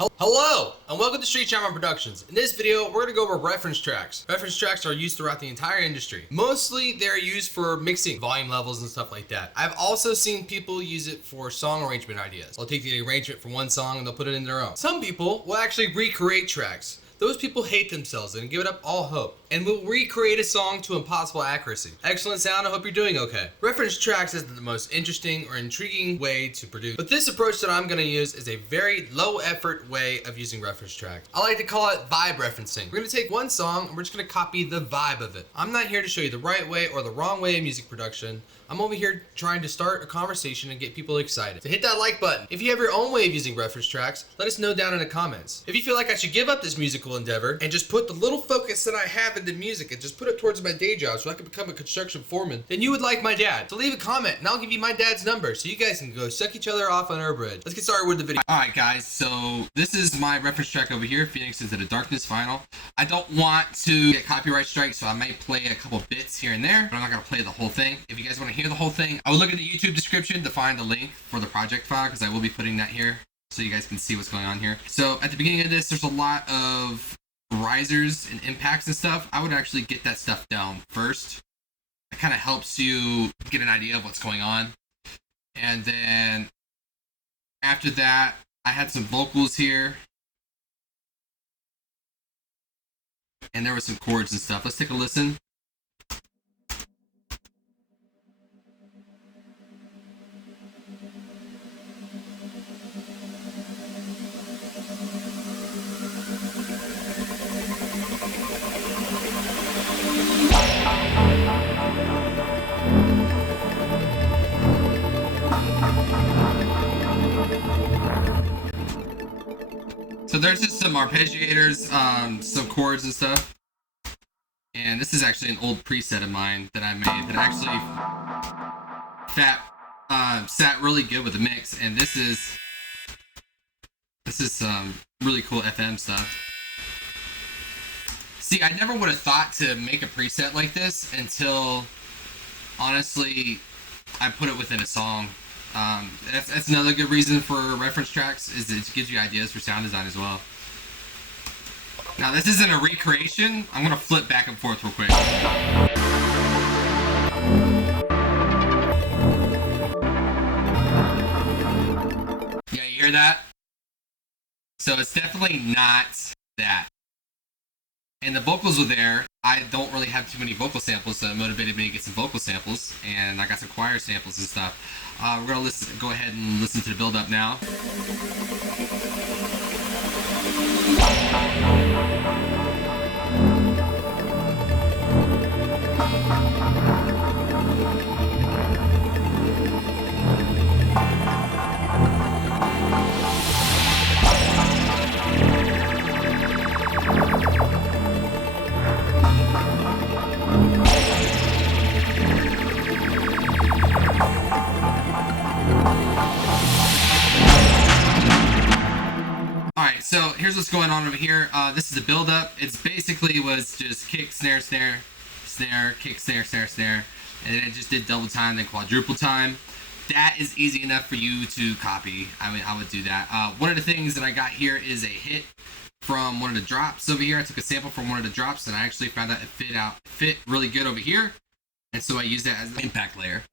Hello, and welcome to Street Shaman Productions. In this video, we're going to go over reference tracks. Reference tracks are used throughout the entire industry. Mostly, they're used for mixing volume levels and stuff like that. I've also seen people use it for song arrangement ideas. They'll take the arrangement from one song and they'll put it in their own. Some people will actually recreate tracks. Those people hate themselves and give it up all hope, and will recreate a song to impossible accuracy. Excellent sound, I hope you're doing okay. Reference tracks is the most interesting or intriguing way to produce, but this approach that I'm going to use is a very low effort way of using reference tracks. I like to call it vibe referencing. We're going to take one song and we're just going to copy the vibe of it. I'm not here to show you the right way or the wrong way of music production. I'm over here trying to start a conversation and get people excited. So hit that like button. If you have your own way of using reference tracks, let us know down in the comments. If you feel like I should give up this musical endeavor and just put the little focus that I have into music and just put it towards my day job so I can become a construction foreman, then you would like my dad. So leave a comment and I'll give you my dad's number so you guys can go suck each other off on our bridge. Let's get started with the video. Alright guys, so this is my reference track over here, Phoenix Into the Darkness Final. I don't want to get copyright strike, so I might play a couple bits here and there, but I'm not going to play the whole thing. If you guys want to hear the whole thing, I will look in the YouTube description to find the link for the project file, because I will be putting that here so you guys can see what's going on here. So at the beginning of this, there's a lot of risers and impacts and stuff. I would actually get that stuff down first. It kind of helps you get an idea of what's going on. And then after that, I had some vocals here. And there were some chords and stuff. Let's take a listen. So there's just some arpeggiators, some chords and stuff. And this is actually an old preset of mine that I made that actually sat really good with the mix. And this is some really cool FM stuff. See, I never would have thought to make a preset like this until, honestly, I put it within a song. That's another good reason for reference tracks, is it gives you ideas for sound design as well. Now this isn't a recreation. I'm gonna flip back and forth real quick. Yeah, you hear that? So it's definitely not that. And the vocals were there. I don't really have too many vocal samples, so it motivated me to get some vocal samples, and I got some choir samples and stuff. We're gonna go ahead and listen to the build up now. Alright, so here's what's going on over here. This is the build up. It's basically was just kick, snare, snare, snare, kick, snare, snare, snare, and then it just did double time, then quadruple time. That is easy enough for you to copy. I mean, I would do that. One of the things that I got here is a hit from one of the drops over here. I took a sample from one of the drops and I actually found that it fit really good over here. And so I used that as an impact layer.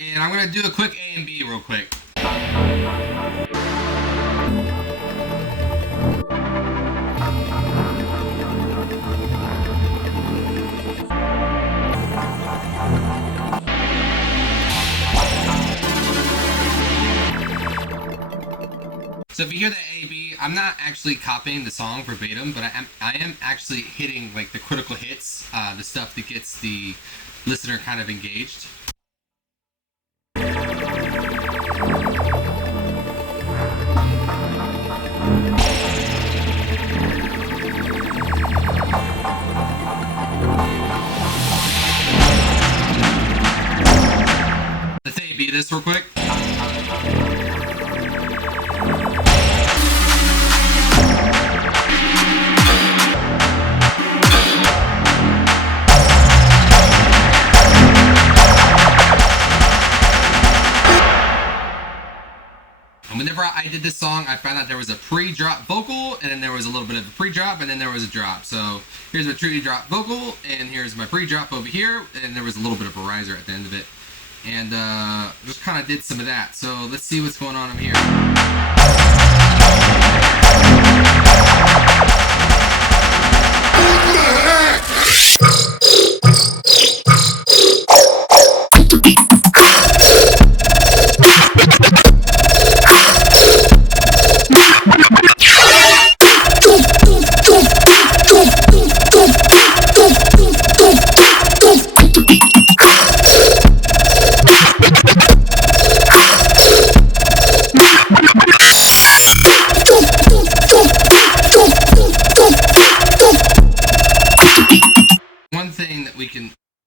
And I'm gonna do a quick A and B real quick. So if you hear the A-B, I'm not actually copying the song verbatim, but I am actually hitting like the critical hits, the stuff that gets the listener kind of engaged. this real quick. And whenever I did this song, I found out there was a pre-drop vocal, and then there was a little bit of a pre-drop, and then there was a drop. So here's my pre-drop vocal, and here's my pre-drop over here, and there was a little bit of a riser at the end of it. And just kind of did some of that. So let's see what's going on over here.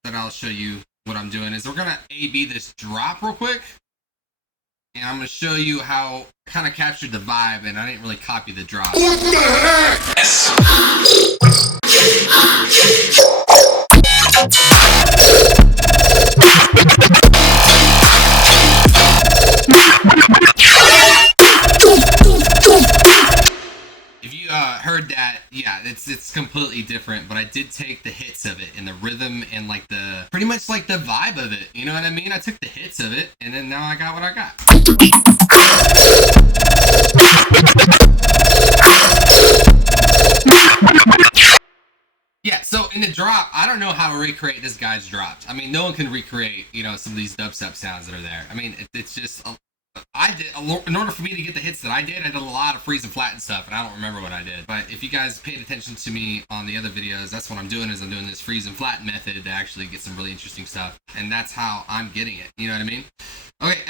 That I'll show you what I'm doing is we're gonna A/B this drop real quick, and I'm gonna show you how I kind of captured the vibe, and I didn't really copy the drop. What the heck? If you heard that, yeah, it's completely different, but I did take the hits of it and the rhythm and like the pretty much like the vibe of it, you know what I mean? I took the hits of it, and then now I got what I got. Yeah, so in the drop, I don't know how to recreate this guy's drops. I mean, no one can recreate, you know, some of these dubstep sounds that are there. I mean, it's just I did, in order for me to get the hits that I did a lot of freeze and flatten stuff, and I don't remember what I did. But if you guys paid attention to me on the other videos, that's what I'm doing, is I'm doing this freeze and flatten method to actually get some really interesting stuff. And that's how I'm getting it, you know what I mean? Okay,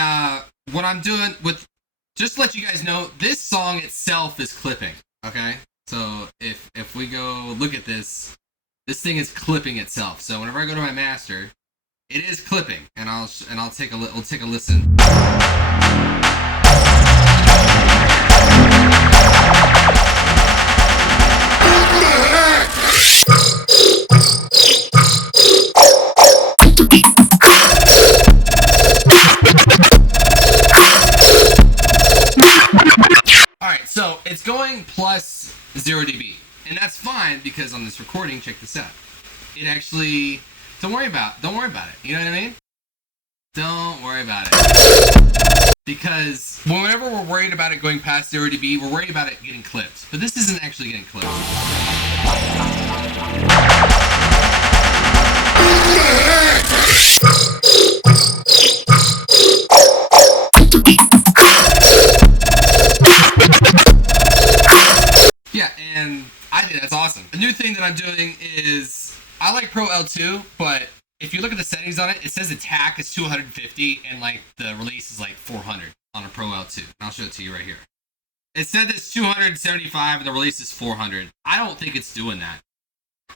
what I'm doing with, just to let you guys know, this song itself is clipping, okay? So if we go look at this thing is clipping itself. So whenever I go to my master, it is clipping, and I'll take a we'll take a listen. All right, so it's going plus 0 dB, and that's fine because on this recording, check this out. It actually, don't worry about it. You know what I mean? Don't worry about it. Because whenever we're worried about it going past 0 dB, we're worried about it getting clipped. But this isn't actually getting clipped. Yeah, and I think that's awesome. The new thing that I'm doing is, I like Pro L2, but if you look at the settings on it, it says attack is 250 and like the release is like 400 on a Pro L2. And I'll show it to you right here. It said it's 275 and the release is 400. I don't think it's doing that.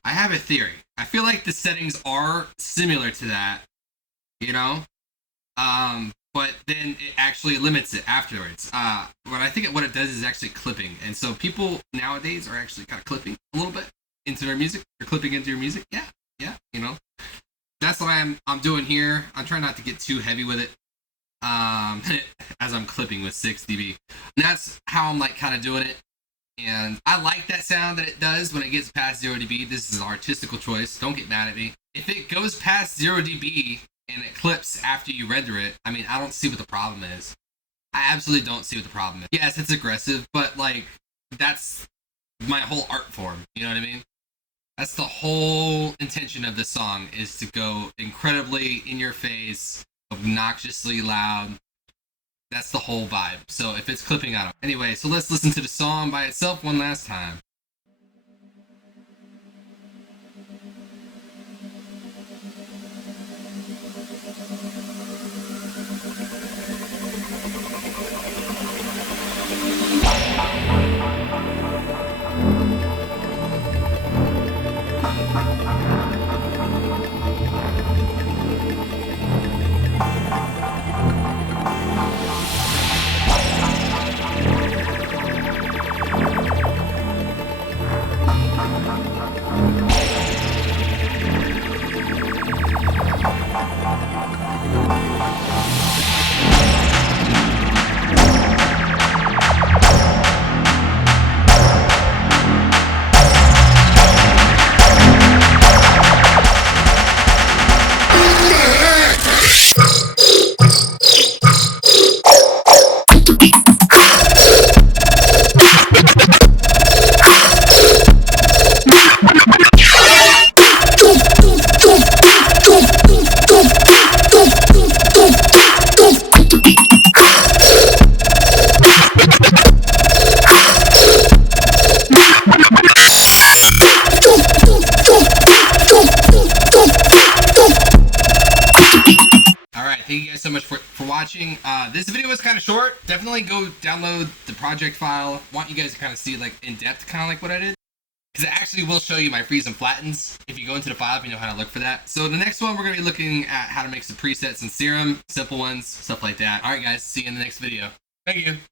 I have a theory. I feel like the settings are similar to that, you know? But then it actually limits it afterwards. What I think what it does is actually clipping. And so people nowadays are actually kind of clipping a little bit into their music. They're clipping into your music. Yeah, you know? That's what I'm doing here. I'm trying not to get too heavy with it, as I'm clipping with 6 dB. And that's how I'm like kind of doing it. And I like that sound that it does when it gets past 0 dB. This is an artistical choice. Don't get mad at me. If it goes past 0 dB and it clips after you render it, I mean, I don't see what the problem is. I absolutely don't see what the problem is. Yes, it's aggressive, but like, that's my whole art form. You know what I mean? That's the whole intention of this song, is to go incredibly in your face, obnoxiously loud. That's the whole vibe. So if it's clipping out. Anyway, so let's listen to the song by itself one last time. much for watching. This video was kind of short. Definitely go download the project file. Want you guys to kind of see like in depth, kind of like what I did. Because it actually will show you my freeze and flattens if you go into the file, if you know how to look for that. So the next one, we're going to be looking at how to make some presets in Serum, simple ones, stuff like that. All right, guys, see you in the next video. Thank you.